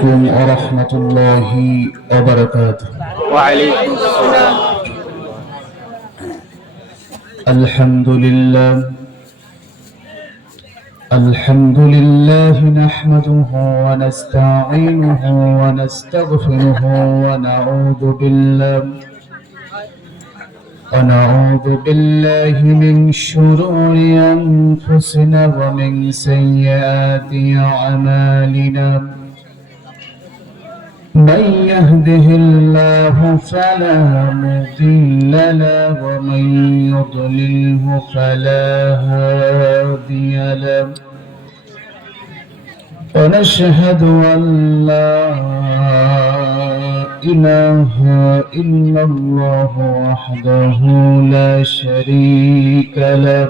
عليكم ورحمة الله وبركاته. وعليكم السلام. الحمد لله نحمده ونستعينه ونستغفره ونعوذ بالله من شرور أنفسنا ومن سيئات أعمالنا. من يهده الله فلا مضل له ومن يضلله فلا هادي له. ونشهد أن لا إله إلا الله وحده لا شريك له.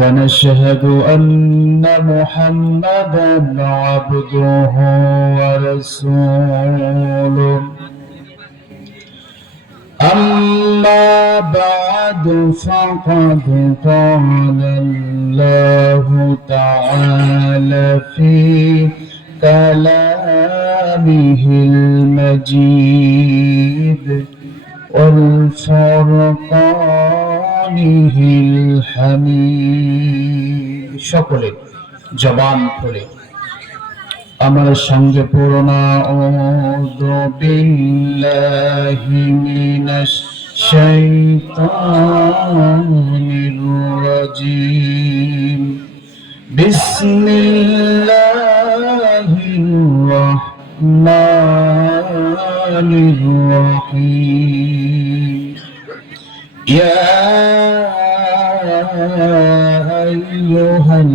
ونشهد أن محمدا عبده ورسوله. أما بعد فقد قال الله تعالى في كلامه المجيد والفرقانه الحميد। সকলে জবান খুলে আমার সঙ্গে পড়না আউযু বিল্লাহি মিনাশ শাইতানির রাজীম। বিসমিল্লাহির রাহমানির রাহিম। ইয়া আইয়ুহাল্লাযীনা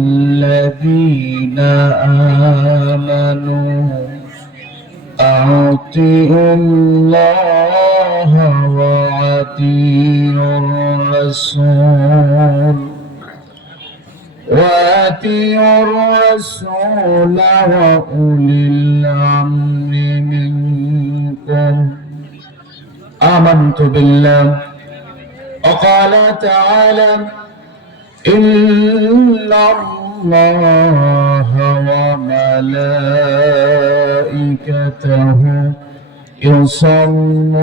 আমানু আতিউল্লাহা ওয়া আতিউর রাসূল ওয়া উলিল আমরি মিনকুম। আমানতু বিল্লাহি وقال تعالى إن الله وملائكته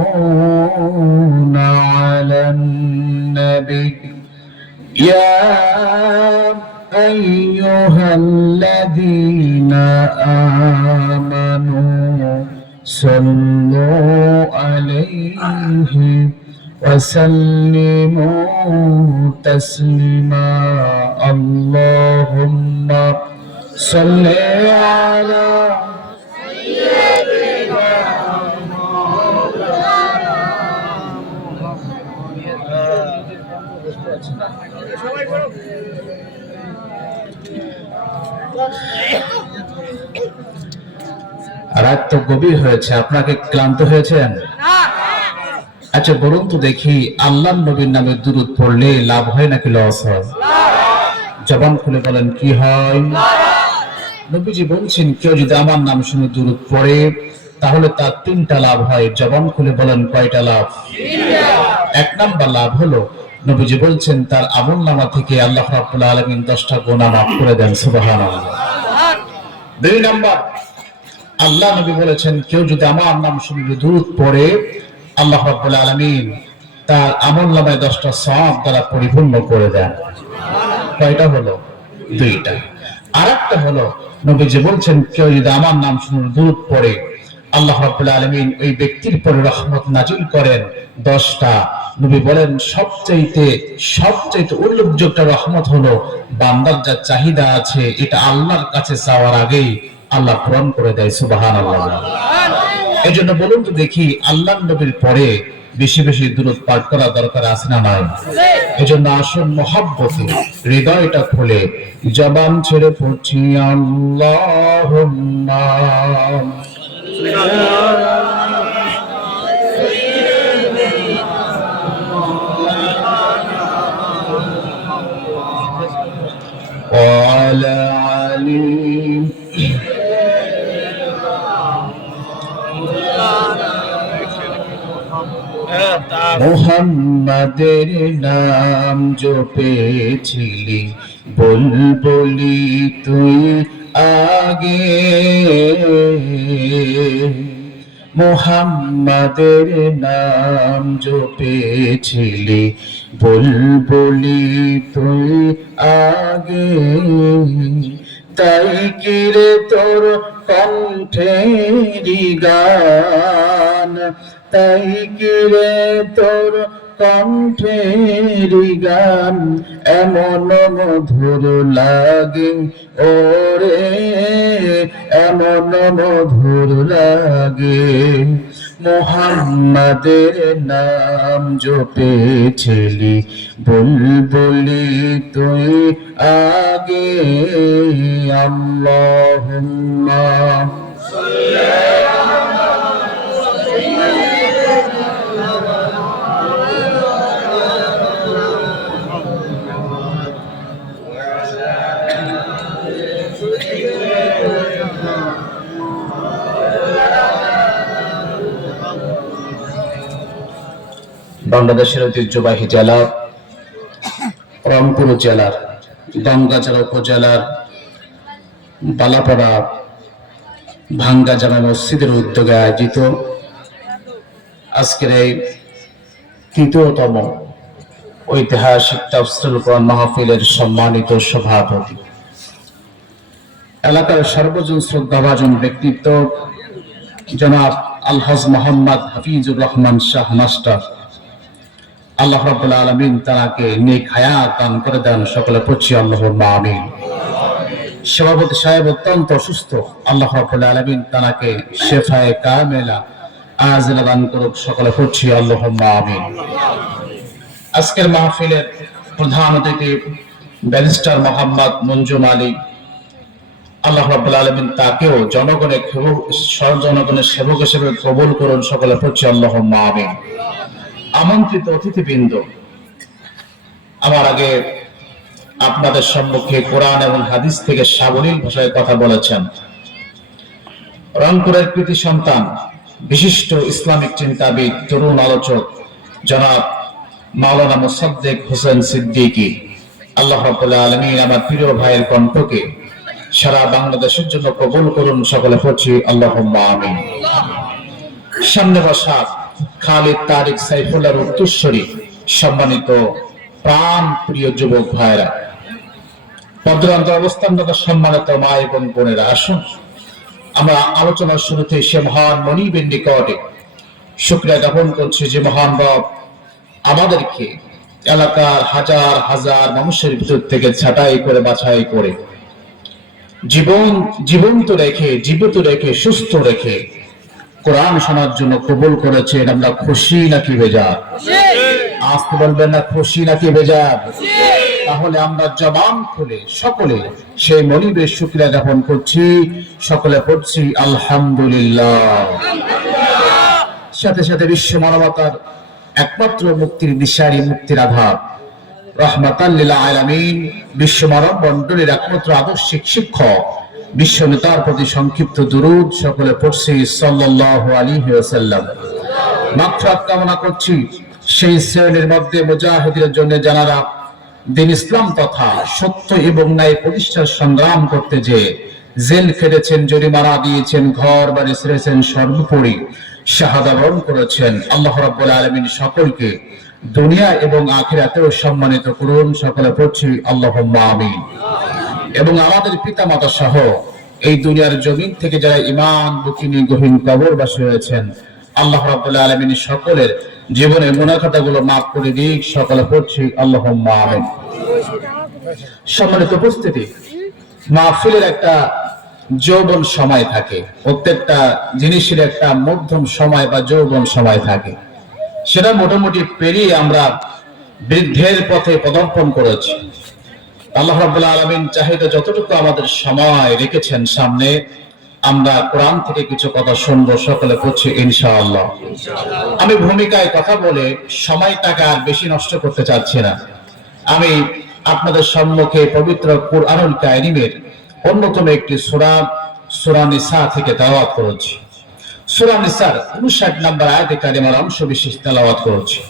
يصلون على النبي يا أيها الذين آمنوا صلوا عليه وسلموا تسليما اللهم صل على سيدنا রাত তো গভীর হয়েছে, আপনাকে ক্লান্ত হয়েছেন? আচ্ছা বলুন তো দেখি, আল্লাহর নবীর নামে দুরূদ পড়লে লাভ হয় নাকি লস হয়? জবান খুলে বলেন কি হয়? নবীজি বলছেন কেউ যদি আমার নাম শুনে দুরূদ পড়ে তাহলে তার তিনটা লাভ হয়। জবান খুলে বলেন কয়টা লাভ? এক নাম্বার লাভ হলো নবীজি বলছেন তার আমলনামা থেকে আল্লাহ রাব্বুল আলামিন 10টা গুনাহ মাফ করে দেন। সুবহানাল্লাহ। দুই নাম্বার, আল্লাহ নবী বলেছেন কেউ যদি আমার নাম শুনে দুরূদ পড়ে আল্লাহ রাব্বুল আলামিন তার আমলনামায় 10টা সওয়াব দ্বারা পরিপূর্ণ করে দেন। কয়টা হলো? দুইটা। আরেকটা হলো নবীজি বলছেন কেউ যদি আমার নাম শুনে দুরূদ পড়ে আল্লাহ রাব্বুল আলামিন ওই ব্যক্তির উপরে রহমত নাজিল করেন 10টা। নবী বলেন সবচাইতে উল্লেখযোগ্য রহমত হলো বান্দার যা চাহিদা আছে এটা আল্লাহর কাছে চাওয়ার আগেই আল্লাহ পূরণ করে দেয়। সুবহানাল্লাহ। এজন্য বলুন তো দেখি, আল্লাহর নবীর পরে বেশি বেশি দুরূদ পাঠ করা দরকার আছে না নাই? এজন্য আসুন মহব্বতে হৃদয়টা খুলে জবান ছেড়ে পড়ছি আল্লাহুম্মা ওয়ালা আলী মুহাম্মাদের নাম জপেছিলি বুলবুলি তুই আগে মুহাম্মাদের নাম জপেছিলি বুলবুলি তুই আগে, তাই কি রে তোর কণ্ঠেরি গান, তাই কি রে তোর কণ্ঠেরি গান এমন মধুর লাগে ওরে, এমন মধুর লাগে। মুহাম্মাদের নাম জপেছিলি বুলবুলি তুই আগে। আল্লাহুম্মা বাংলাদেশের ঐতিহ্যবাহী জেলা রংপুর জেলার গঙ্গাচড়া উপজেলার বালাপাড়া ভাঙ্গা জামে মসজিদের উদ্যোগে আয়োজিত আজকের এই তৃতীয়তম ঐতিহাসিক তাফসীরুল কোরআন মাহফিলের সম্মানিত সভাপতি, এলাকার সর্বজন শ্রদ্ধাভাজন ব্যক্তিত্ব জনাব আলহাজ মোহাম্মদ হাফিজুর রহমান শাহ মাস্টার, আল্লাহ রাব্বুল আলামিন তাকে নেক হায়াত দান করে দেন, সকলে পড়ছি আল্লাহুম্মা আমিন। সভাপতি সাহেব অত্যন্ত অসুস্থ, আল্লাহ রাব্বুল আলামিন তাকে শিফায়ে কামেলা আজিলা দান করুক, সকলে পড়ছি আল্লাহুম্মা আমিন। আজকের মাহফিলের প্রধান অতিথি ব্যারিস্টার মোহাম্মদ মঞ্জুম আলী, আল্লাহ রাব্বুল আলামিন তাকেও জনগণের সেবক হিসেবে কবুল করুন, সকলে পড়ছি আল্লাহুম্মা আমিন। আমন্ত্রিত অতিথিবৃন্দ, আমার আগে আপনাদের সম্মুখে কোরআন এবং হাদিস থেকে সাবলীল ভাষায় কথা বলেছেন রংপুরের কৃতি সন্তান, বিশিষ্ট ইসলামিক চিন্তাবিদ, তরুণ আলোচক জনাব মাওলানা মুসাদ্দেক হোসেন সিদ্দিকী। আল্লাহ রাব্বুল আলামিন আমার প্রিয় ভাইয়ের কণ্ঠকে সারা বাংলাদেশের জন্য কবুল করুন, সকলে পড়ছি আল্লাহুম্মা আমিন। সামনে বসা খালিদ তারিক সাইফুল্লাহর উত্তরসূরি সম্মানিত প্রাণ প্রিয় যুবক ভাইরা, পদ্মান্তর অবস্থানরত সম্মানিত মা এবং বোনেরা, আসুন আমরা আলোচনার শুরুতে সে মহান মনিবের নিকটে শুকরিয়া জ্ঞাপন করছি যে মহান রব আমাদেরকে এলাকার হাজার হাজার মানুষের ভিতর থেকে ছাঁটাই করে বাছাই করে জীবন্ত রেখে, জীবিত রেখে, সুস্থ রেখে কোরআন শোনার জন্য কবুল করেছেন। আমরা খুশি নাকি বেজার? আজকে বলবেন না খুশি নাকি বেজার? তাহলে আমরা জবান খুলে সকলে সেই মনিবের শুকরিয়া জ্ঞাপন করছি, সকলে পড়ছি আলহামদুলিল্লাহ। সাথে সাথে বিশ্ব মানবতার একমাত্র মুক্তির দিশারি, মুক্তির আধার, রাহমাতাল লিল আলামিন, বিশ্ব মানব মণ্ডলীর একমাত্র আদর্শিক শিক্ষক, বিশ্ব নেতার প্রতি সংক্ষিপ্ত দুরূদ, সকলে পড়ছি সাল্লাল্লাহু আলাইহি ওয়াসাল্লাম। মাগফিরাত কামনা করছি সেই শ্রেণীর মধ্যে মুজাহিদের জন্য যারা দিন ইসলাম তথা সত্য এবং ন্যায় প্রতিষ্ঠার সংগ্রাম করতে যে জেল খেটেছেন, জরিমানা দিয়েছেন, ঘর বাড়ি ছেড়েছেন, সর্বোপরি শাহাদাত বরণ করেছেন। আল্লাহ রাব্বুল আলামিন সকলকে দুনিয়া এবং আখিরাতেও সম্মানিত করুন, সকলে পড়ছি আল্লাহুম্মা আমিন। এবং আমাদের পিতামাতা সহ এই দুনিয়ার জমিন থেকে যারা ঈমান বুকিনি গহীন কবরবাসী হয়েছেন, আল্লাহ রাব্বুল আলামিন সকলের জীবনের মুনাফাতাগুলো মাফ করে দিক, সকলে পড়ছি আল্লাহুম্মা আমিন। সম্মানিত উপস্থিতি, মাহফিলের একটা যৌবন সময় থাকে, প্রত্যেকটা জিনিসের একটা মধ্যম সময় বা যৌবন সময় থাকে, সেটা মোটামুটি পেরিয়ে আমরা বৃদ্ধের পথে পদার্পণ করেছি। আল্লাহ রাব্বুল আলামিন চাহিদা যতটুকু আমাদের সময় রেখেছেন সামনে, আমরা কোরআন থেকে কিছু কথা শুনবো, সকলে পড়ছি ইনশাআল্লাহ। আমি ভূমিকায় কথা বলে সময়টাকে আর বেশি নষ্ট করতে চাচ্ছি না। আমি আপনাদের সম্মুখে পবিত্র কুরআনুল কারীমের অন্যতম একটি সূরা, সূরা নিসা থেকে তেলাওয়াত করেছি। সূরা নিসার 59 নম্বর আয়াতে কারিমার অংশ বিশেষ তেলাওয়াত করেছি,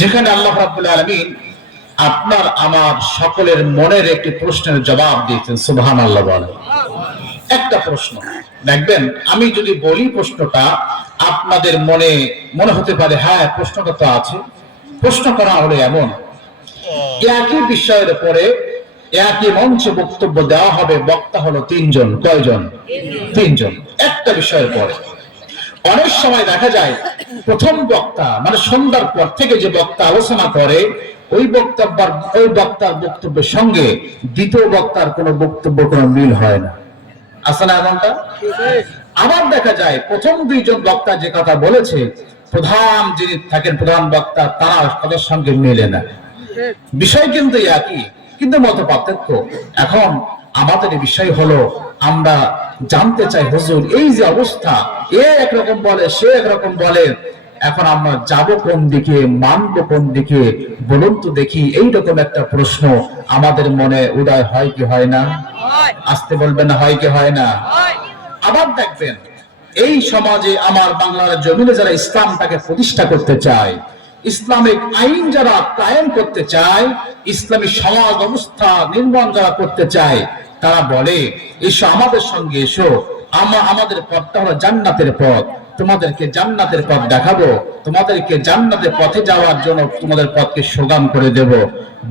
যেখানে আল্লাহ রাব্বুল আলামিন আপনার আমার সকলের মনের একটি প্রশ্নের জবাব দিয়েছেন। সুবহানাল্লাহ বলেন। একটা প্রশ্ন দেখবেন, আমি যদি বলি প্রশ্নটা আপনাদের মনে হতে পারে হ্যাঁ প্রশ্নটা তো আছে। প্রশ্ন করা হলো এমন, একই বিষয়ের উপরে একই মঞ্চে বক্তব্য দেওয়া হবে, বক্তা হলো তিনজন। কয়জন? তিনজন, একটা বিষয়ের পরে। অনেক সময় দেখা যায় প্রথম বক্তা মানে সন্ধ্যার পর থেকে যে বক্তা আলোচনা করে ওই বক্তার বক্তব্যের সঙ্গে দ্বিতীয় বক্তার কোনো বক্তব্য কোনো মিল হয় না। আছে না এমনটা? আবার দেখা যায় প্রথম দুইজন বক্তা যে কথা বলেছে প্রধান যিনি থাকেন প্রধান বক্তা তারা তাদের সঙ্গে মেলে না। বিষয় কিন্তু একই, কিন্তু মত পার্থক্য। এখন আমাদের বিষয় হলো আমরা জানতে চাই হুজুর এই যে অবস্থা, এ একরকম বলে সে একরকম বলে, এখন আমরা যাব কোন দিকে, মানব কোন দিকে, বলুন তো দেখি। এইরকম একটা প্রশ্ন আমাদের মনে উদয় হয় কি হয় না? আসতে বলবেন না, হয় কি হয় না? আবার দেখবেন এই সমাজে আমার বাংলার জমিনে যারা ইসলামটাকে প্রতিষ্ঠা করতে চায়, ইসলামিক আইন যারা কায়েম করতে চায়, ইসলামী সমাজ ব্যবস্থা নির্মাণ যারা করতে চায়, তারা বলে এসো আমাদের সঙ্গে এসো, আমাদের পথটা হলো জান্নাতের পথ, তোমাদেরকে জান্নাতের পথ দেখাবো, তোমাদেরকে জান্নাতের পথে যাওয়ার জন্য তোমাদের পথকে সুগম করে দেব।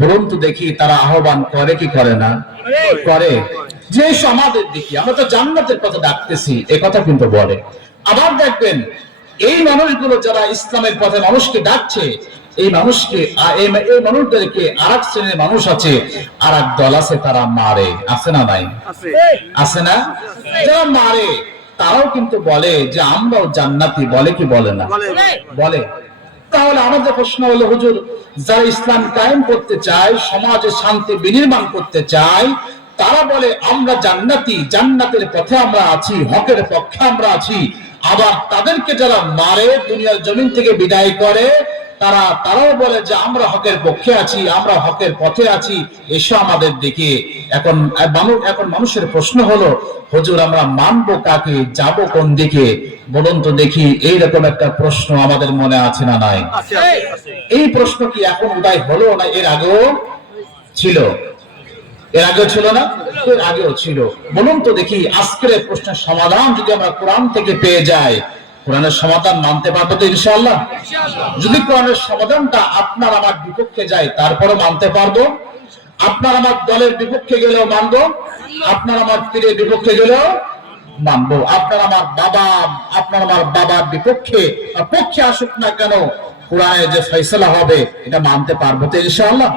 বলুন তো দেখি তারা আহ্বান করে কি করে না? করে। যে এসো আমাদের দিকে, আমরা তো জান্নাতের পথে ডাকতেছি, এ কথা কিন্তু বলে। আবার দেখবেন এই মানুষগুলো যারা ইসলামের পথে মানুষকে ডাকছে, এই মানুষদেরকে আর এক শ্রেণীর মানুষ আছে, আর এক দল আছে তারা মারে। আছে না নাই? আছে না? যারা মারে তারাও কিন্তু বলে যে আমরাও জান্নাতি। বলে কি বলে না? বলে। তাহলে আমাদের প্রশ্ন হলো হুজুর, যারা ইসলাম কায়েম করতে চায়, সমাজে শান্তি বিনির্মাণ করতে চায়, তারা বলে আমরা জান্নাতি, জান্নাতের পথে আমরা আছি, হকের পক্ষে আমরা আছি। আবার তাদেরকে যারা মারে, দুনিয়ার জমিন থেকে বিদায় করে, তারাও বলে যে আমরা হকের পক্ষে আছি, আমরা হকের পথে আছি, এসো আমাদের দিকে। এখন মানুষের প্রশ্ন হলো হুজুর আমরা মানবো কাকে, যাব কোন দিকে? বলুন তো দেখি। এইরকম একটা প্রশ্ন আমাদের মনে আছে না নাই? এই প্রশ্ন কি এখন উদয় হলো না এর আগেও ছিল? এর আগেও ছিল না? এর আগেও ছিল। বলুন তো দেখি আজকের প্রশ্নের সমাধান যদি আমরা কোরআন থেকে পেয়ে যাই, কোরআনের সমাধান মানতে পারবো তো ইনশাআল্লাহ? যদি কোরআনের সমাধানটা আপনার আমার বিপক্ষে যায় তারপরও মানতে পারবো। আপনার আমার দলের বিপক্ষে গেলেও মানবো, আপনার আমার পীরের বিপক্ষে গেলেও মানবো। আপনার আমার বাবার বিপক্ষে পক্ষে আসুক না কেন, কোরআনে যে ফয়সালা হবে এটা মানতে পারবো তো ইনশাআল্লাহ?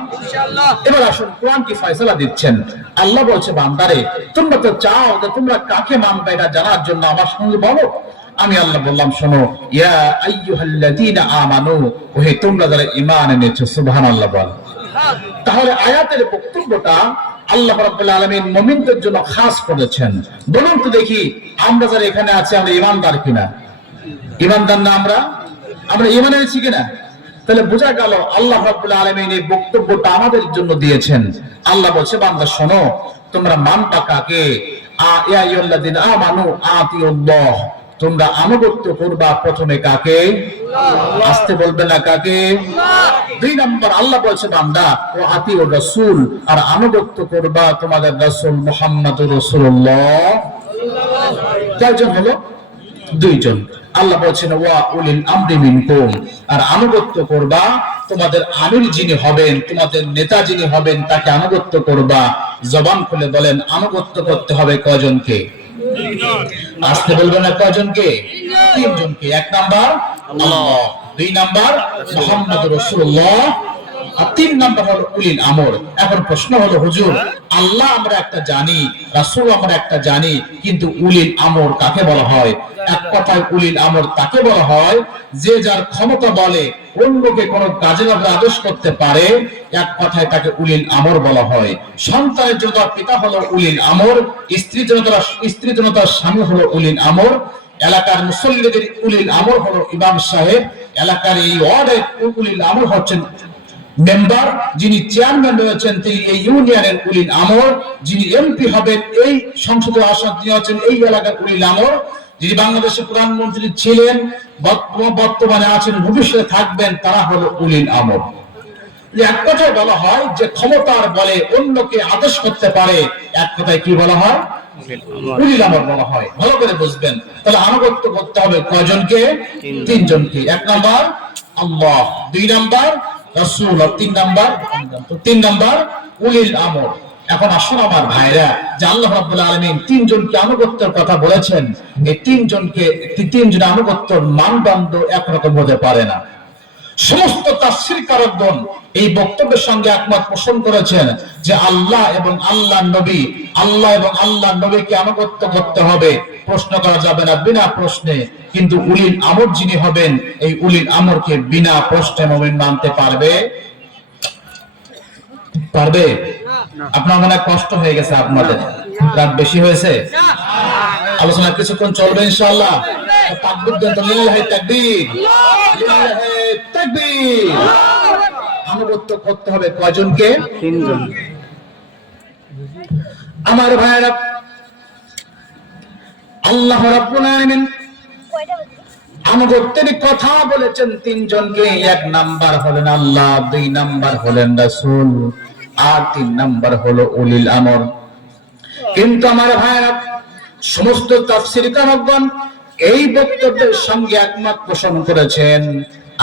এবার আসুন কোরআন কি ফয়সালা দিচ্ছেন। আল্লাহ বলছে বান্দারে তোমরা তো চাও যে তোমরা কাকে মানবে এটা জানার জন্য আমার সঙ্গে বলো। আমি আল্লাহ বললাম শোনো, ইয়া আইয়ুহাল্লাযীনা আমানু, ওহে তোমরা যারা ঈমান এনেছো। সুবহানাল্লাহ বল। তাহলে আয়াতের বক্তব্যটা আল্লাহ রাব্বুল আলামিন মুমিনদের জন্য খাস করেছেন। বলুন তো দেখি আমরা যারা এখানে আছি আমরা ঈমানদার কিনা? ঈমানদার না? আমরা ঈমান এনেছি কিনা? তাহলে বোঝা গেল আল্লাহ রাব্বুল আলামিন এই বক্তব্যটা আমাদের জন্য দিয়েছেন। আল্লাহ বলছে বান্দা শোনো, তোমরা মানবা কাকে? ইয়া আইয়ুহাল্লাযীনা আমানু আতিউল্লাহ, তোমরা আনুগত্য করবা প্রথমে কাকে? আসতে বলবে না কাকে? দুই নম্বর আল্লাহ বলছে বান্দা ও আতিউর রাসূল, আর আনুগত্য করবা তোমাদের রাসূল মুহাম্মদুর রাসূলুল্লাহ। কয়জন হলো? দুইজন। আল্লাহ বলছেন ওয়া উলিল আমরি মিনকুম, আর আনুগত্য করবা তোমাদের আমির যিনি হবেন, তোমাদের নেতা যিনি হবেন তাকে আনুগত্য করবা। জবান খুলে বলেন আনুগত্য করতে হবে কয়জনকে? আসতে বলবেন না কয়জনকে? তিনজনকে। এক নাম্বার আল্লাহ, দুই নাম্বার মুহাম্মদুর রাসূলুল্লাহ, আর তিন নাম্বার হলো উলিল আমর। এখন প্রশ্ন হলো হুজুর আল্লাহ আমরা একটা জানি, রাসূল আমরা একটা জানি, কিন্তু উলিল আমর কাকে বলা হয়? এক কথায় উলিল আমর তাকে বলা হয় যে যার ক্ষমতা বলে অন্যকে কোনো কাজে আদেশ করতে পারে, এক কথায় তাকে উলিল আমর বলা হয়। সন্তানের জন্য তার পিতা হলো উলিল আমর, স্ত্রীর জন্য তার স্বামী হলো উলিল আমর, এলাকার মুসল্লিদের উলিল আমর হলো ইমাম সাহেব, এলাকার এই ওয়ার্ডের উলিল আমর হচ্ছেন মেম্বার, যিনি চেয়ারম্যান রয়েছেন তিনি এই ইউনিয়নের উলিল আমর, যিনি এমপি হবেন এই সংসদে আসন তিনি হচ্ছেন এই এলাকার উলিল আমর, যিনি বাংলাদেশের প্রধানমন্ত্রী ছিলেন, বর্তমানে আছেন, ভবিষ্যতে থাকবেন, তারা হলো উলিল আমর। এক কথায় বলা হয় যে ক্ষমতার বলে অন্যকে আদেশ করতে পারে, এক কথায় কি বলা হয়? উলিল আমর বলা হয়। ভালো করে বুঝবেন। তাহলে আনুগত্য করতে হবে কয়জনকে? তিনজনকে। এক নাম্বার আল্লাহ, দুই নাম্বার রাসূল, আর তিন নাম্বার উলিল আমর। এখন আসুন আমার ভাইরা, যে আল্লাহ রাব্বুল আলামিন তিনজনকে আনুগত্যের কথা বলেছেন, এই তিনজন আনুগত্যের মানদণ্ড একরকম হতে পারে না। সমস্ত তাফসীরকারগণ এই বক্তব্যের সঙ্গে একমত পোষণ করেছেন যে আল্লাহ এবং আল্লাহর নবীকে আনুগত্য করতে হবে, প্রশ্ন করা যাবে না বিনা প্রশ্নে। কিন্তু উলিল আমর যিনি হবেন, এই উলিল আমরকে বিনা প্রশ্নে মুমিন মানতে পারবে? আপনার মনে কষ্ট হয়ে গেছে? আপনাদের রাত বেশি হয়েছে? আলোচনা কিছুক্ষণ চলবে ইনশাআল্লাহ। তাকবীর দেন তো, লিল্লাহি তাকবীর, লিল্লাহি তাকবীর। আনুগত্য করতে হবে কয়জনকে? তিনজন। আমার ভাইরা, আল্লাহ রাব্বুল আলামিন আনুগত্যের কথা বলেছেন তিনজনকে। এক নাম্বার হলেন আল্লাহ, দুই নাম্বার হলেন রাসূল, আর তিন নাম্বার হলো উলিল আমর। কিন্তু আমার ভাইরা, সমস্ত তাফসীরকারগণ এই বক্তব্যের সঙ্গে একমত পোষণ করেছেন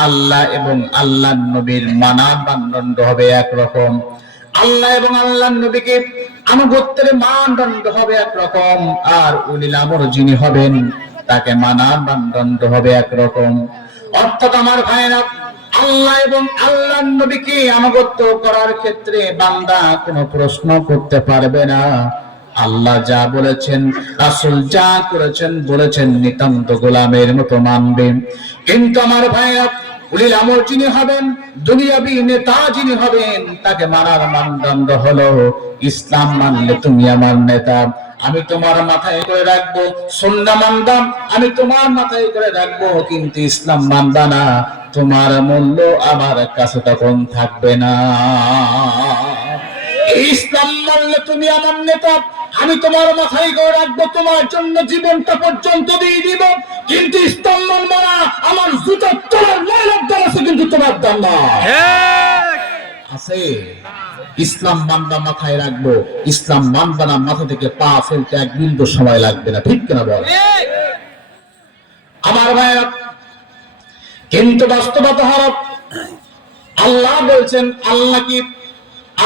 আল্লাহ এবং আল্লাহর নবীর মানার মানদণ্ড হবে একরকম। আল্লাহ এবং আল্লাহর নবীকে আনুগত্যের মানদণ্ড হবে একরকম, আর উলিল আমর যিনি হবেন তাকে মানার মানদণ্ড হবে একরকম। অর্থাৎ আমার ভাইরা, আল্লাহ এবং আল্লাহর নবীকে আনুগত্য করার ক্ষেত্রে বান্দা কোনো প্রশ্ন করতে পারবে না। আল্লাহ যা বলেছেন, রাসূল যা করেছেন বলেছেন, নিতান্ত গোলামের মতো মানবে। কিন্তু আমার ভাইরা, উলিল আমর যিনি হবেন, দুনিয়াবী নেতা যিনি হবেন, তাকে মানার মানদণ্ড হলো ইসলাম মানলে তুমি আমার নেতা, আমি তোমার মাথায় করে রাখবো। সুন্নাহ মানলাম, আমি তোমার মাথায় করে রাখবো, কিন্তু ইসলাম মানবা না, তোমার মূল্য আমার কাছে তখন থাকবে না। ইসলাম মানলে তুমি আমার নেতা, আমি তোমার মাথায় করে রাখবো, তোমার জন্য জীবনটা পর্যন্ত দিয়ে দিব। কিন্তু ইসলাম মানবা না, আমার জুতার তলার ময়লার দাম আছে, কিন্তু তোমার দাম না আছে। ইসলাম মানবা মাথায় রাখবো, ইসলাম মানবা না, মাথা থেকে পা ফেলতে এক বিন্দু সময় লাগবে না। ঠিক কিনা বল আমার ভাইরা? কিন্তু বাস্তবতা হলো আল্লাহ বলছেন আল্লাহ কি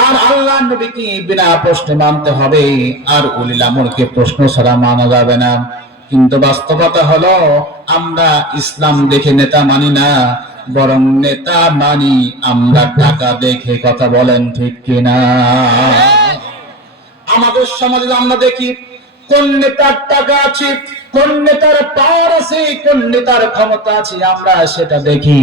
আর আল্লাহ নবীকে বিনা প্রশ্নে মানতে হবে, আর উলিল আমরকে প্রশ্ন ছাড়া মানা যাবে না। কিন্তু বাস্তবতা হলো আমরা ইসলাম দেখে নেতা মানি না, বরং নেতা মানি আমরা টাকা দেখে। কথা বলেন ঠিক কিনা? আমাদের সমাজে আমরা দেখি কোন নেতার টাকা আছে, কোন নেতার পাওয়ার আছে, কোন নেতার ক্ষমতা আছে, আমরা সেটা দেখি।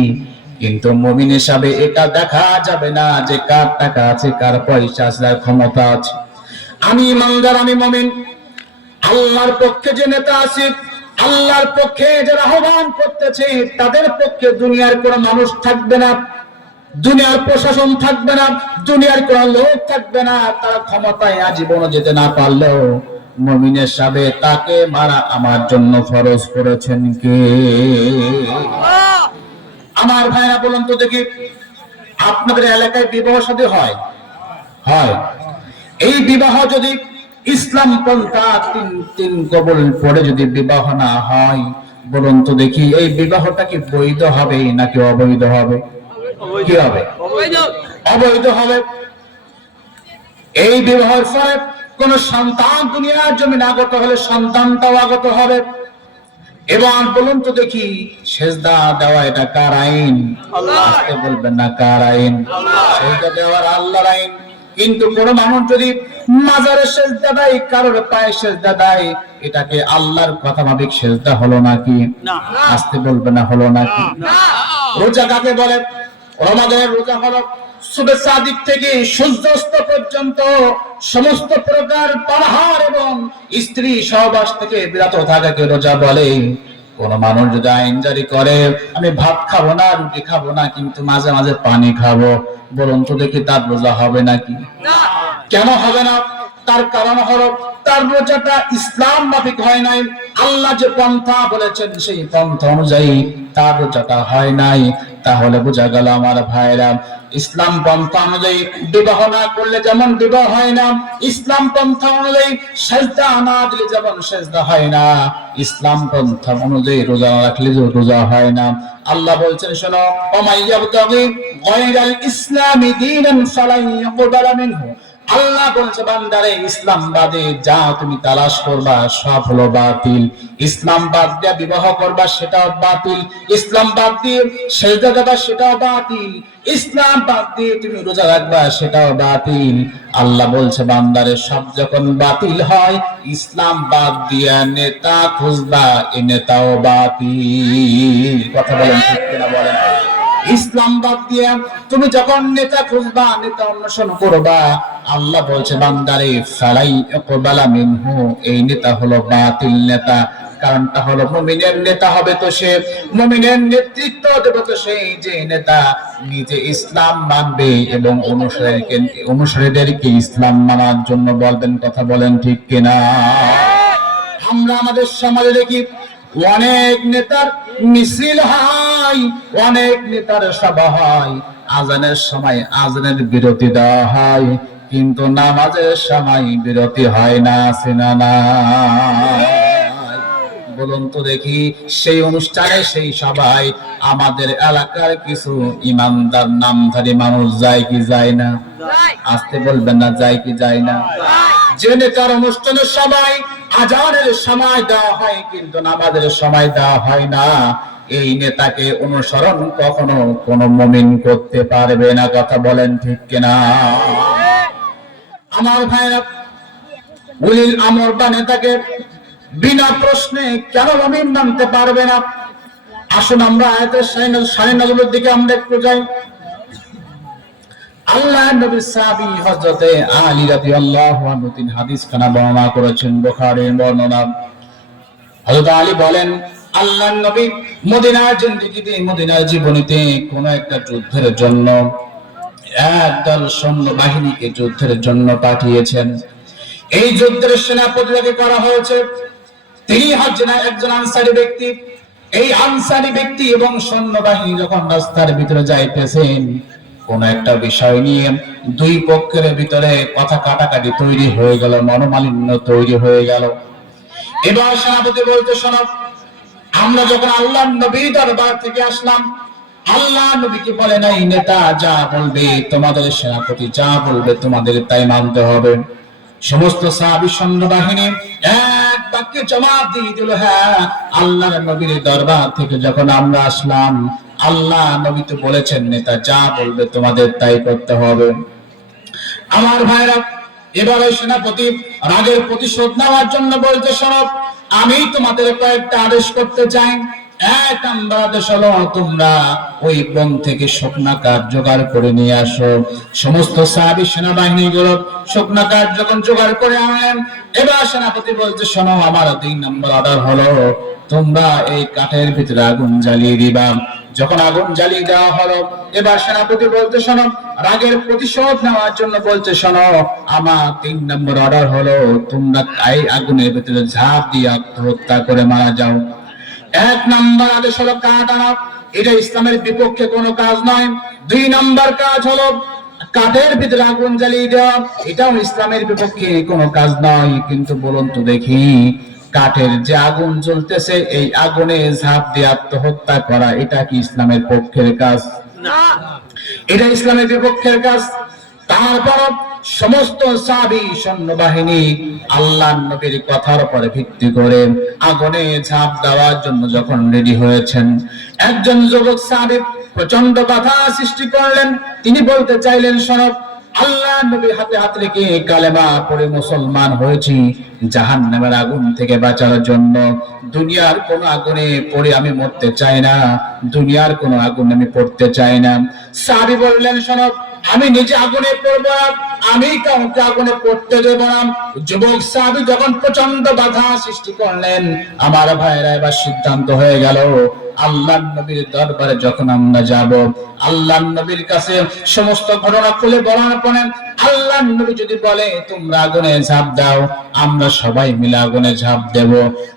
কিন্তু মুমিন হিসাবে এটা দেখা যাবে না যে কার টাকা আছে, কার পয়সা আছে, কার ক্ষমতা আছে। আমি ইমানদার, আমি মুমিন, আল্লাহর পক্ষে যে নেতা আছে, আল্লাহর পক্ষে যারা আহ্বান করতেছে, তাদের পক্ষে দুনিয়ার কোন মানুষ থাকবে না, দুনিয়ার প্রশাসন থাকবে না, দুনিয়ার কোন লোক থাকবে না। তার ক্ষমতায় আজীবন যেতে না পারলেও মুমিনের হিসাবে তাকে মারা আমার জন্য ফরজ করেছেন কে? আমার ভাইরা বলুন তো দেখি, আপনাদের এলাকায় বিবাহ শাদী হয়? এই বিবাহ যদি ইসলাম পন্থা তিন কবুল পড়ে যদি বিবাহ না হয়, বলুন তো দেখি এই বিবাহটা কি বৈধ হবে নাকি অবৈধ হবে? কি হবে? অবৈধ হবে। এই বিবাহের ফলে কোন সন্তান দুনিয়ার জমিনে আগত হলে সন্তানটাও আগত হবে। এবার বলুন তো দেখি, সেজদা দেওয়া এটা কার আইন? আল্লাহকে বলবেন না কার আইন? সেজদা দেওয়ার আল্লাহর আইন। কিন্তু কোন মানুষ যদি মাজারে সেজদা দেয়, কারোর পায়ে সেজদা দেয়, এটাকে আল্লাহর কথা মাফিক সেজদা হলো নাকি? আসতে বলবে না হলো নাকি? রোজা কাকে বলে? রমাদানের রোজা হলো সুবে সাদিক থেকে সূর্যাস্ত পর্যন্ত সমস্ত প্রকার পানাহার এবং স্ত্রী সহবাস থেকে বিরত থাকাকে রোজা বলে। কোন মানুষ যদি আইন জারি করে, আমি ভাত খাবো না, রুটি খাবো না, কিন্তু মাঝে মাঝে পানি খাবো, বলুন তো দেখি তার রোজা হবে নাকি? কেন হবে না? তার কারণ হলো তার রোজাটা ইসলাম মাফিক হয় নাই, আল্লাহ যে পন্থা বলেছেন সেই পন্থা অনুযায়ী তার রোজাটা হয় নাই, তাহলে বোঝা গেল আমার ভাইরা, ইসলাম পন্থা অনুযায়ী বিবাহ না করলে যেমন বিবাহ হয় না, ইসলাম পন্থা অনুযায়ী সেজদা না দিলে যেমন সেজদা হয় না, ইসলাম পন্থা অনুযায়ী রোজা না রাখলে যে রোজা হয় না। আল্লাহ বলছেন শোনো, ওমাইয়াবতাগি গায়রাল ইসলামি দীনান ফালান ইয়াকবালা মিনহু, আল্লাহ বলছে বান্দারে ইসলাম বাদে যা তুমি তালাশ করবা সব হলো বাতিল। ইসলাম বাদ দিয়ে বিবাহ করবা সেটাও বাতিল, ইসলাম বাদ দিয়ে সেজদা দেবা সেটাও বাতিল, ইসলাম বাদ দিয়ে তুমি রোজা রাখবা সেটাও বাতিল। আল্লাহ বলছে বান্দারে সব যখন বাতিল হয়, ইসলাম বাদ দিয়ে নেতা খুঁজবা, এই নেতাও বাতিল। কথা বলেন ঠিক কিনা বলেন? ইসলাম বাদ দিয়ে তুমি যখন নেতা খুঁজবা, নেতা অন্বেষণ করবা, আল্লাহ বলছে বান্দারে ফালাই ইয়াকবালা মিনহু, এই নেতা হলো বাতিল নেতা। কারণটা হলো মুমিনের নেতা হবে তো সে, মুমিনের নেতৃত্ব দেবে তো সেই যে নেতা নিজে ইসলাম মানবে এবং অনুসারীদেরকে ইসলাম মানার জন্য বলবেন। কথা বলেন ঠিক কিনা? আমরা আমাদের সমাজে দেখি অনেক নেতার মিছিল হয়, অনেক নেতার সভা হয়, আজানের সময় আজানের বিরতি দেওয়া হয়, কিন্তু নামাজের সময় বিরতি হয় না, সিনা না। বলুন তো দেখি, সেই অনুষ্ঠানে সেই সভায় আমাদের এলাকার কিছু ইমানদার নামধারী মানুষ যায় কি যায় না? আসতে বলবেন না, যায় কি যায় না? যে নেতার অনুষ্ঠানের সময় আজানের সময় দেওয়া হয় কিন্তু নামাজের সময় দেওয়া হয় না, এই নেতাকে অনুসরণ কখনো কোনো মুমিন করতে পারবে না। কথা বলেন ঠিক কিনা? আমার ভাইরা, উলিল আমর বা নেতাকে বিনা প্রশ্নে কেন মুমিন মানতে পারবে না? আসুন আমরা আয়াতের ৯৭ দিকে আমরা একটু যাই। আল্লাহর নবী সাহাবী হযরত আলী রাদিয়াল্লাহু আনহু তিন হাদিস খানা বর্ণনা করেছেন, বুখারীর বর্ণনা। হযরত আলী বলেন, আল্লাহর নবী মদিনার জিন্দেগিতে, মদিনার জীবনীতে কোন একটা যুদ্ধের জন্য একদল সৈন্য বাহিনীকে যুদ্ধের জন্য পাঠিয়েছেন। এই যুদ্ধের সেনাপতিকে করা হয়েছে, তিনি হচ্ছেন একজন আনসারী ব্যক্তি। এই আনসারী ব্যক্তি এবং সৈন্যবাহিনী যখন রাস্তার ভিতরে যাইতেছেন, কোন একটা বিষয় নিয়ে দুই পক্ষের ভিতরে কথা কাটাকাটি তৈরি হয়ে গেল, মনোমালিন্য তৈরি হয়ে গেল। এবার সেনাপতি বলতে, শোনো, আমরা যখন আল্লাহর নবীর দরবার থেকে আসলাম, আল্লাহ নবীকে বলে নাই নেতা যা বলবে, তোমাদের সেনাপতি যা বলবে তোমাদের তাই মানতে হবে। সমস্ত সাহাবী সৈন্যবাহিনী এক বাক্যে জবাব দিয়ে দিল, হ্যাঁ, আল্লাহর নবীর দরবার থেকে যখন আমরা আসলাম, আল্লাহ নবী তো বলেছেন নেতা যা বলবে তোমাদের তাই করতে হবে। আমার ভাইরা, এবারে সেনাপতি রাগের প্রতিশোধ নেওয়ার জন্য বলতে, শোনো, আমি তোমাদের কয়েকটা আদেশ করতে চাই। এক নাম্বার আদেশ হলো, তোমরা ওই বন থেকে শুকনা কাঠ জোগাড় করে নিয়ে আসো। সমস্ত সাহাবী সেনাবাহিনী গুলো শুকনা কাঠ যখন জোগাড় করে আনলেন, এবার সেনাপতি বলতে, শোনো, আমার ২ নম্বর অর্ডার হলো, তোমরা এই কাঠের ভিতরে আগুন জ্বালিয়ে দিবা। যখন আগুন জ্বালিয়ে দেওয়া হলো, এবার সেনাপতি বলতে, শোনো, রাগের প্রতিশোধ নেওয়ার জন্য বলতে, শোনো, আমার ৩ নম্বর অর্ডার হলো, তোমরা এই আগুনের ভিতরে ঝাঁপ দিয়ে আত্মহত্যা করে মারা যাও। ১ নম্বর আদেশ হলো কাঠ আনা, এটা ইসলামের বিপক্ষে কোনো কাজ নয়। ২ নম্বর কাজ হলো কাঠের ভিতরে আগুন জ্বালিয়ে দেওয়া, এটাও ইসলামের বিপক্ষে কোনো কাজ নয়। কিন্তু বলুন তো দেখি, কাঠের যে আগুন জ্বলতেছে, এই আগুনে ঝাঁপ দিয়ে আত্মহত্যা করা, এটা কি ইসলামের পক্ষের কাজ? না, এটা ইসলামের বিপক্ষের কাজ। তারপর সমস্ত সাহাবী সৈন্যবাহিনী আল্লাহর নবীর কথার উপরে ভিত্তি করে আগুনে ঝাঁপ দেওয়ার জন্য যখন রেডি হয়েছেন, একজন যুবক সাহাবী প্রচন্ড বাধা সৃষ্টি করলেন। তিনি বলতে চাইলেন, শোনো, আল্লাহর নবীর হাতে হাত রেখে কালেমা পড়ে মুসলমান হয়েছি জাহান্নামের আগুন থেকে বাঁচার জন্য। দুনিয়ার কোন আগুনে পড়ে আমি মরতে চাই না, দুনিয়ার কোন আগুনে আমি পড়তে চাই না। সাহাবী বললেন, শোনো, আমি নিজে আগুনে পড়ব না, আমি কাউকে আগুনে পড়তে দেব না। যুবক সাহাবী যখন প্রচন্ড বাধা সৃষ্টি করলেন, আমার ভাইরা এবার সিদ্ধান্ত হয়ে গেল, আল্লাহর নবীর দরবারে যখন আমরা যাব, আল্লাহর নবীর কাছে সমস্ত ঘটনা খুলে বলার পরে আল্লাহর নবী যদি বলে তোমরা আগুনে ঝাঁপ দাও, আমরা সবাই মিলে আগুনে ঝাঁপ দেব।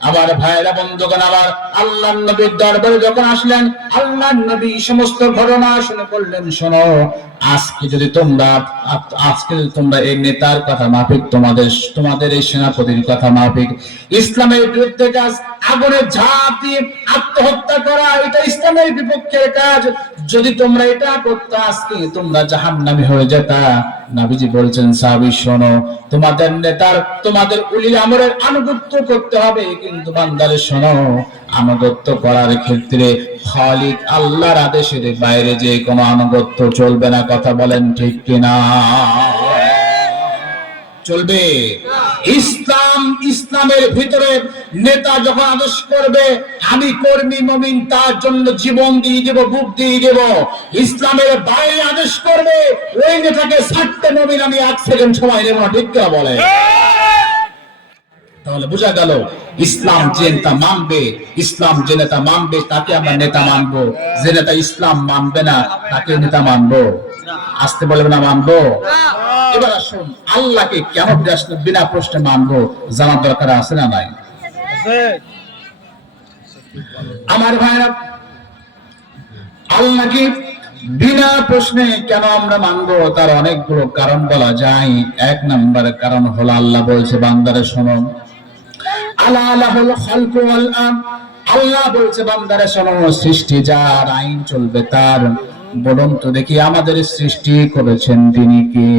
আমার ভাইরা বন্ধুগণ, আবার আল্লাহর নবীর দরবারে যখন আসলেন, আল্লাহর নবী সমস্ত ঘটনা শুনে বললেন, শোনো, আজকে যদি তোমরা এই নেতার কথা মাফিক, তোমাদের এই সেনাপতির কথা মাফিক ইসলামের বিরুদ্ধে কাজ, আগুনে ঝাঁপ দিয়ে আত্মহত্যা করা, এটা ইসলামের বিপক্ষের কাজ, যদি তোমরা এটা করতে আজকে তোমরা জাহান্নামী হয়ে যেতা। নবীজি বলছেন, সাহাবী শোনো, তোমাদের নেতার, তোমাদের উলিল আমরের আনুগত্য করতে হবে, কিন্তু বান্দারে শোনো, আনুগত্য করার ক্ষেত্রে খালিক আল্লাহর আদেশের বাইরে যে কোনো আনুগত্য চলবে না। কথা বলেন ঠিক কিনা? চলবে? ইসলামের ভিতরে নেতা যখন আদেশ করবে, আমি কর্মী মুমিন, তার জন্য জীবন দিয়ে দেব, বুক দিয়ে দেব। ইসলামের বাইরে আদেশ করবে, ওই নেতাকে ছাড়তে মুমিন আমি 1 সেকেন্ড সময় নেব না। ঠিক কিনা বলে? তাহলে বোঝা গেল, ইসলাম যে নেতা মানবে, ইসলাম যে নেতা মানবে তাকে আমরা নেতা মানবো, যে নেতা ইসলাম মানবে না তাকে নেতা মানবো। আসতে বলবে না মানবো। এবার আসুন, আল্লাহকে কেন বিনা প্রশ্নে মানবো, জানার দরকার আছে না নাই? আমার ভাইরা, আল্লাহকে বিনা প্রশ্নে কেন আমরা মানবো, তার অনেকগুলো কারণ বলা যায়। 1 নম্বর কারণ হলো, আল্লাহ বলছে, বান্দারে শোনো, আল্লাহ বলছে, বান্দারে শোনো, সৃষ্টি যার, আইন চলবে তার। বলুন তো দেখি, আমাদের সৃষ্টি করেছেন তিনি কে?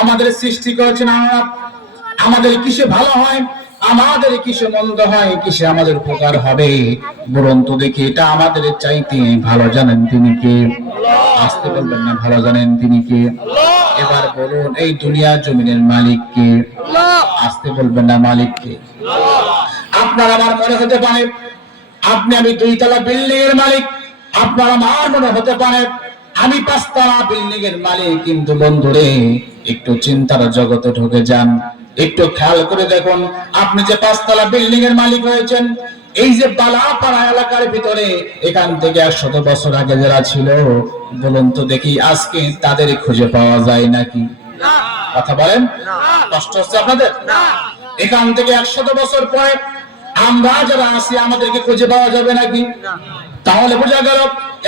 আমাদের সৃষ্টি করেছেন আল্লাহ। আমাদের কিসে ভালো হয়, আমাদের কিসে মন্দ হয়, কিসে আমাদের উপকার হবে, বলুন তো দেখি, এটা আমাদের চাইতে ভালো জানেন তিনি কে? আসতে বলবেন না, ভালো জানেন তিনি কে? এবার বলুন, এই দুনিয়া জমিনের মালিক কে? আসতে বলবেন না, মালিক কে? আপনার আমার মনে হতে পারে আপনি আমি 2 তলা বিল্ডিং এর মালিক, আপনার আমার মনে হতে পারে আমি 5 তলা বিল্ডিং এর মালিক। কিন্তু বন্ধুরে, একটু চিন্তার জগতে ঢুকে যান, একটু খেয়াল করে দেখুন, আপনি যে 5 তলা বিল্ডিং এর মালিক হয়েছেন, এই যে বালাপাড়া এলাকার ভিতরে এখান থেকে 100 বছর আগে যারা ছিল, বলুন তো দেখি, আজকে তাদের খুঁজে পাওয়া যায় নাকি? কথা বলেন, কষ্ট হচ্ছে আপনাদের? এখান থেকে 100 বছর পরে আমরা যারা আছি, আমাদেরকে খুঁজে পাওয়া যাবে নাকি? তাহলে বোঝা গেল,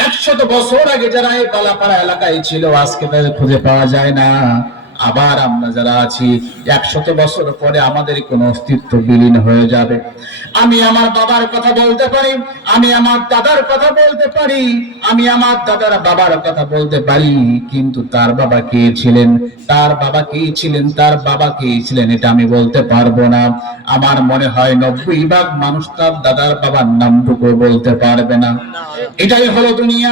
100 বছর আগে যারা এই বালাপাড়া এলাকায় ছিল, আজকে তাদের খুঁজে পাওয়া যায় না। আবার আমরা যারা আছি, 100 বছর পরে আমাদের কোনো অস্তিত্ব বিলীন হয়ে যাবে। আমি আমার বাবার কথা বলতে পারি, আমি আমার দাদার কথা বলতে পারি, আমি আমার দাদার বাবার কথা বলতে পারি, কিন্তু তার বাবা কে ছিলেন, তার বাবা কে ছিলেন, তার বাবা কে ছিলেন, এটা আমি বলতে পারবো না। আমার মনে হয় 90% মানুষ তার দাদার বাবার নামটুকু বলতে পারবে না। এটাই হলো দুনিয়া,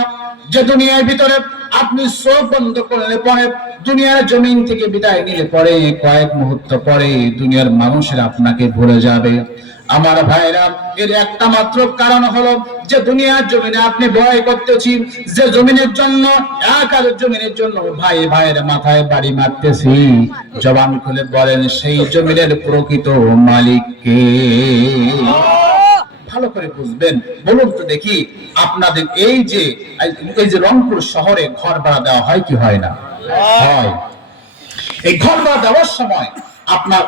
যে দুনিয়ার ভিতরে আপনি চোখ বন্ধ করলে পরে, দুনিয়ার জমিন থেকে বিদায় নিলে পরে, কয়েক মুহূর্ত পরে দুনিয়ার মানুষেরা আপনাকে ভুলে যাবে। আমার ভাইরা, এর একটা মাত্র কারণ হলো যে দুনিয়ার জমিনে আপনি ভয় করতেছি, যে জমিনের জন্য, একার জমিনের জন্য ভাই ভাইয়ের মাথায় বাড়ি মারতেছি, জবান খুলে বলেন, সেই জমিনের প্রকৃত মালিক কে? ভালো করে বুঝবেন। বলুন তো দেখি, আপনাদের এই যে রংপুর শহরে ঘর ভাড়া দেওয়া হয় কি হয় না? হয়। এই ঘর ভাড়া দেওয়ার সময় আপনার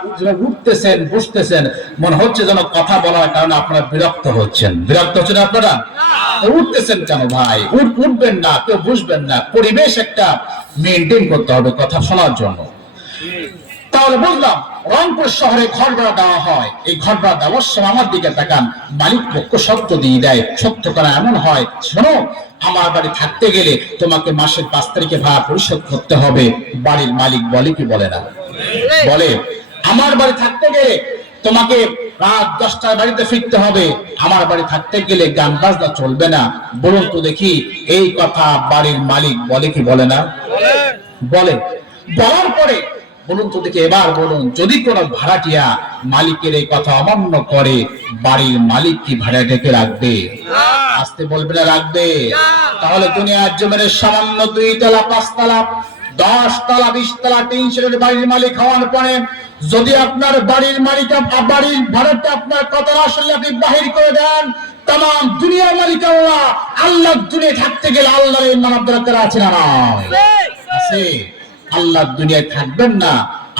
উঠতেছেন, বসতেছেন, মনে হচ্ছে যেন কথা বলার কারণে আপনারা বিরক্ত হচ্ছেন। বিরক্ত হচ্ছেন আপনারা? উঠতেছেন কেন ভাই? উঠবেন না, কেউ বুঝবেন না। পরিবেশ একটা মেনটেন করতে হবে কথা শোনার জন্য। তাহলে বুঝলাম, রংপুর শহরে ঘর ভাড়া দেওয়া হয়। এই ঘর ভাড়া দেওয়ার সময় আমার দিকে তাকান, মালিক পক্ষ সত্য দিয়ে দেয়। সত্য করা এমন হয়, শোনো, আমার বাড়ি থাকতে গেলে তোমাকে মাসের 5 তারিখে ভাড়া পরিশোধ করতে হবে। বাড়ির মালিক বলে কি বলে না? বলে। আমার বাড়ি থাকতে গেলে তোমাকে রাত 10টায় বাড়িতে ফিরতে হবে। আমার বাড়ি থাকতে গেলে গান বাজনা চলবে না। বলুন তো দেখি, এই কথা বাড়ির মালিক বলে কি বলে না? বলে। বলার পরে বলুন তো দেখি, এবার বলুন, যদি কোন ভাড়াটিয়া মালিকের এই কথা অমান্য করে, বাড়ির মালিক কি ভাড়াটিয়াকে রাখবে? আসতে বলবে না, রাখবে? তাহলে দুনিয়ার জমিনের সামান্য 2 তলা, 5 তলা, 10 তলা, 20 তলা টিন শেডের বাড়ির মালিক হওয়ার পরে যদি আপনার বাড়ির মালিক বাড়ির ভাড়াটা আপনার কত আসলে আপনি বাহির করে দেন, তাম দুনিয়ার মালিক আল্লাহ। আল্লাহ দুনিয়ায় থাকতে গেলে আল্লাহর ইমান দরকার আছে না নয়? আছে। আল্লাহ দুনিয়ায় থাকবেন না,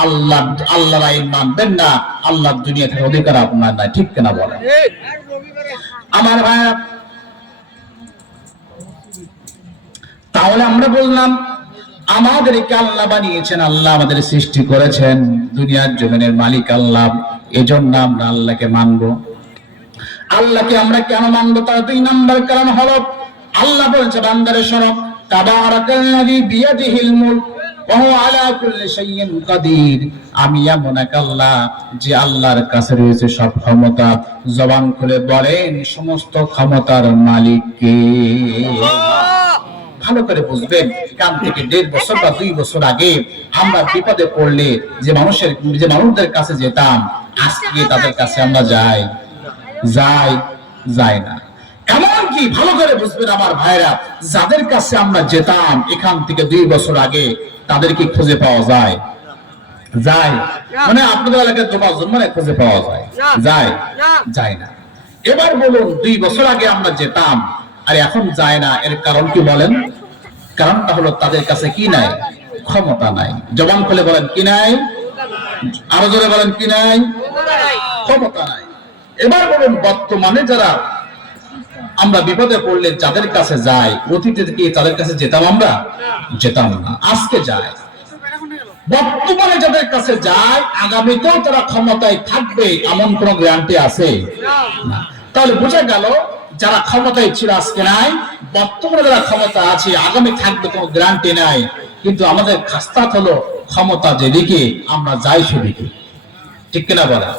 আল্লাহর আইন মানবেন না, আল্লাহ দুনিয়া থাকার অধিকার আপনার নাই। ঠিক কিনা বলেন? আমার ভাইরা, তাহলে আমরা বললাম আমাদেরকে আল্লাহ বানিয়েছেন, আল্লাহ আমাদের সৃষ্টি করেছেন, দুনিয়ার জমিনের মালিক আল্লাহ। এজন্য আমরা আল্লাহকে মানবো। আল্লাহকে আমরা কেন মানবো? তার 2 নম্বর কারণ হলো, আল্লাহ বলছে বান্দারে শোনো, তাবারাকাল্লাযী বিয়াদিহিল মুলক ওয়া হুয়া আলা কুল্লি শাইইন কাদির। আমি এমন এক আল্লাহ যে আল্লাহর কাছে রয়েছে সব ক্ষমতা। জবান খুলে বলেন সমস্ত ক্ষমতার মালিক কে? ভালো করে বুঝবেন। কান থেকে 1.5 বছর বা 2 বছর আগে আমরা বিপদে পড়লে যে মানুষদের কাছে যেতাম, আজকে তাদের কাছে আমরা যাই না। এমনকি ভালো করে বুঝবেন আমার ভাইরা, যাদের কাছে আমরা যেতাম এখান থেকে 2 বছর আগে, তাদেরকে খুঁজে পাওয়া যায়? মানে আপনাদের এলাকায় 2-5 জন মানে খুঁজে পাওয়া যায় না। এবার বলুন, 2 বছর আগে আমরা যেতাম আর এখন যায় না, এর কারণ কি বলেন? কারণটা হলো তাদের কাছে কি নাই? ক্ষমতা নাই। জবান খুলে বলেন কি নাই? আরো জোরে বলেন কি নাই? ক্ষমতা নাই। এবার বলুন, বর্তমানে যারা আমরা বিপদে পড়লে যাদের কাছে যাই, অতীতে কি তাদের কাছে যেতাম না, আজকে যাই। বর্তমানে যাদের কাছে যায়, আগামীতেও তারা ক্ষমতায় থাকবে এমন কোন গ্যারান্টি আছে না। তাহলে বোঝা গেল, যারা ক্ষমতায় ছিল আজকে নাই, বর্তমানে যারা ক্ষমতা আছে আগামী থাকবে কোনো গ্যারান্টি নাই। কিন্তু আমাদের খাস্তাত হলো ক্ষমতা যেদিকে আমরা যাই সেদিকে। ঠিক কিনা বলা?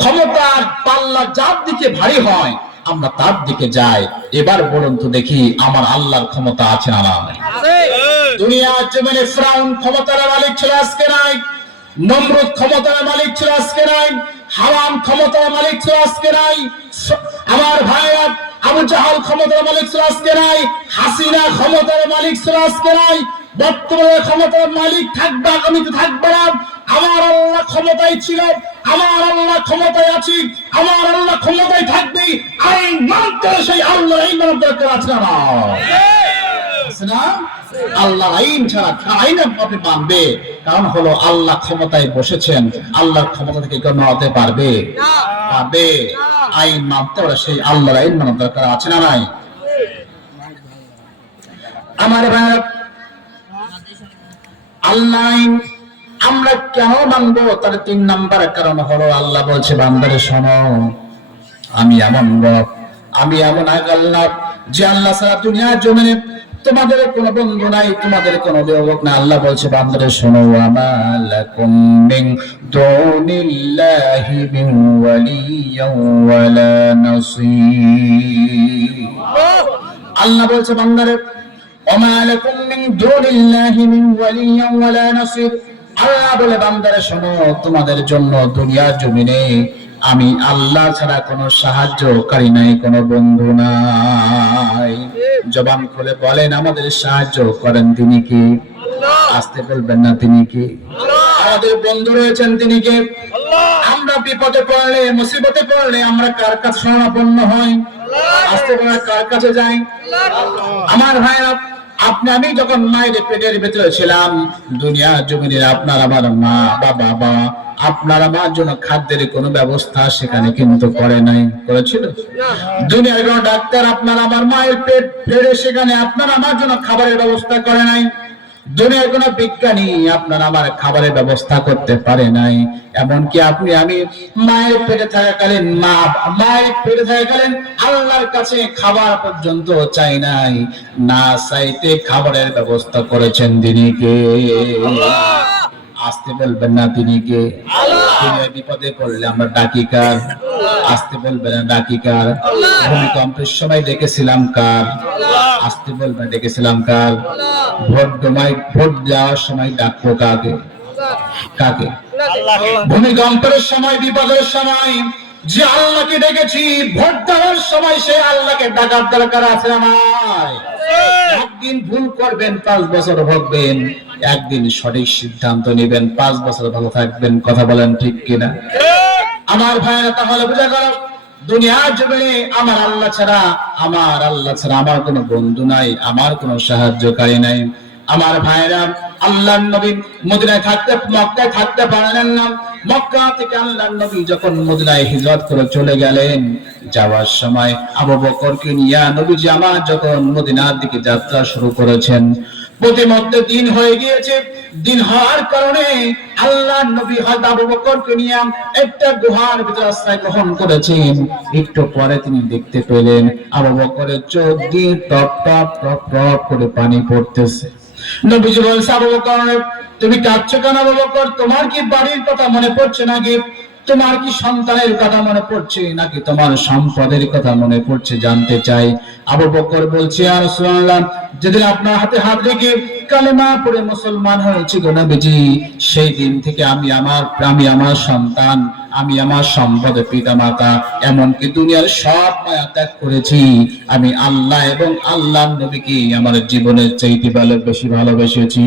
ক্ষমতার পাল্লা যার দিকে ভারী হয় আমরা তার দিকে যাই। এবার বলুন তো দেখি, আমার আল্লাহর ক্ষমতা আছে না নাই? দুনিয়ার জমিনে ফিরাউন ক্ষমতার মালিক ছিল, আজকে নাই। নমরুদ ক্ষমতার মালিক ছিল, আজকে নাই। হারাম ক্ষমতার মালিক ছিল, আজকে নাই। আমার ভাইরা, আবু জাহাল ক্ষমতার মালিক ছিল, আজকে নাই। হাসিনা ক্ষমতার মালিক ছিল, আজকে নাই। বর্তমানে ক্ষমতার মালিক থাকবে, আগামীতে থাকবে না। আমার আল্লাহ ক্ষমতায় ছিল, আমার আল্লাহ ক্ষমতায় আছে, আমার আল্লাহ ক্ষমতায় থাকবে। আইন মানতে সেই আল্লাহ আইন মানতে দরকার আছে না? আল্লাহ আইন ছাড়া আইন আপনি মানবে, কারণ হলো আল্লাহ ক্ষমতায় বসেছেন, আল্লাহর ক্ষমতা থেকে কেউ নড়াতে পারবে? আইন মানতে হলে সেই আল্লাহর আইন মানার দরকার আছে না নাই? আমার ভাই, আল্লাহ আমরা কেন মানবো? তার 3 নাম্বার কারণ হলো, আল্লাহ বলছে বান্দারে শোনো, আমি এমন রব, আমি এমন এক আল্লাহ যে আল্লাহ ছাড়া দুনিয়ার জমিনে তোমাদের কোনো বন্ধু নাই, তোমাদের কোনো দেবক না। আল্লাহ বলছে বান্দারে শোনো, আমালাকুম মিন দুনিল্লাহি মিন ওয়ালিয়্যিন ওয়ালা নাসীর। আল্লাহ বলছে বান্দারে, আমালাকুম মিন দুনিল্লাহি মিন ওয়ালিয়্যিন ওয়ালা নাসীর। আল্লাহ বলে বান্দারে শোনো, তোমাদের জন্য দুনিয়ার জমিনে আমি আল্লাহ ছাড়া কোনো সাহায্যকারী নাই, কোনো বন্ধু নাই। জবান খুলে বলেন, আমাদের সাহায্য করেন তিনি কে? আসতে বলবেন না তিনি কে? আমাদের বন্ধু রয়েছেন তিনি কে? আমরা বিপদে পড়লে, মুসিবতে পড়লে আমরা কার কাছে শরণাপন্ন হই? আসতে বলে কার কাছে যাই? আমার ভাইরা, আমি যখন মায়ের পেটের ভেতরে ছিলাম, দুনিয়ার জমিনে আপনার আমার মা বাবা আপনার আমার জন্য খাদ্যের কোনো ব্যবস্থা সেখানে কিন্তু করে নাই, করেছিল? দুনিয়ার কোনো ডাক্তার আপনার আমার মায়ের পেট ফেড়ে সেখানে আপনার আমার জন্য খাবারের ব্যবস্থা করে নাই। দুনিয়ার কোনো বিজ্ঞানী আপনার আমার খাবারের ব্যবস্থা করতে পারে নাই। এমনকি আপনি আমি মায়ের পেটে থাকাকালীন আল্লাহর কাছে খাবার পর্যন্ত চাই নাই, না চাইতে খাবারের ব্যবস্থা করেছেন তিনি কে? আসতে বলবেন না তিনি কে? বিপদে পড়লে আমরা ডাকি কার? আসতে বলবেন না ডাকি কার? ভূমিকম্পের সময় ডেকেছিলাম কার? আসতে বলবেন ডেকেছিলাম কার? ভোট দেওয়ার সময় ডাকবো কাকে? ভূমিকম্পের সময়, বিপদের সময় যে আল্লাহকে ডেকেছি, ভোট দেওয়ার সময় সে আল্লাহকে ডাকার দরকার আছে না নাই? একদিন ভুল করবেন, 5 বছর ভোগবেন, একদিন সঠিক সিদ্ধান্ত নেবেন, 5 বছর ভালো থাকবেন। কথা বলেন ঠিক কিনা? আমার ভাইরা, তাহলে বুঝা গেল দুনিয়ার জমিনে আমার আল্লাহ ছাড়া আমার কোনো বন্ধু নাই, আমার কোনো সাহায্যকারী নাই। আমার ভাইরা, আল্লাহর নবী মদিনায় থাকতে, মক্কায় থাকতে পারলেন না। মক্কা থেকে আল্লাহর নবী যখন মদিনায় হিজরত করে চলে গেলেন, যাওয়ার সময় আবু বকরকে নিয়ে নবীজি আমার যখন মদিনার দিকে যাত্রা শুরু করেছেন, প্রতিমধ্যে দিন হয়ে গিয়েছে। দিন হওয়ার কারণে আল্লাহর নবী হযরত আবু বকরকে নিয়ে একটা গুহার ভিতরে আশ্রয় গ্রহণ করেছেন। একটু পরে তিনি দেখতে পেলেন আবু বকরের চোখ দিয়ে টপ টপ টপ টপ করে পানি পড়তেছে। নবীজি বলছে, আবু বকর, তুমি কাঁদছো কেন? আবু বকর, তোমার কি বাড়ির কথা মনে পড়ছে নাকি? তোমার কি সন্তানের কথা মনে পড়ছে নাকি তোমার সম্পদের কথা মনে পড়ছে? জানতে চাই। আবু বকর বলছে, ইয়া রাসূলুল্লাহ, যেদিন আপনার হাতে হাত রেখে কালেমা পড়ে মুসলমান হয়েছি গো নবীজি, সেই দিন থেকে আমি আমার সন্তান, আমি আমার সম্পদ, পিতামাতা, এমনকি দুনিয়ার সব মায়া ত্যাগ করেছি। আমি আল্লাহ এবং আল্লাহর নবীকে আমার জীবনের চাইতে বেশি ভালোবেসেছি।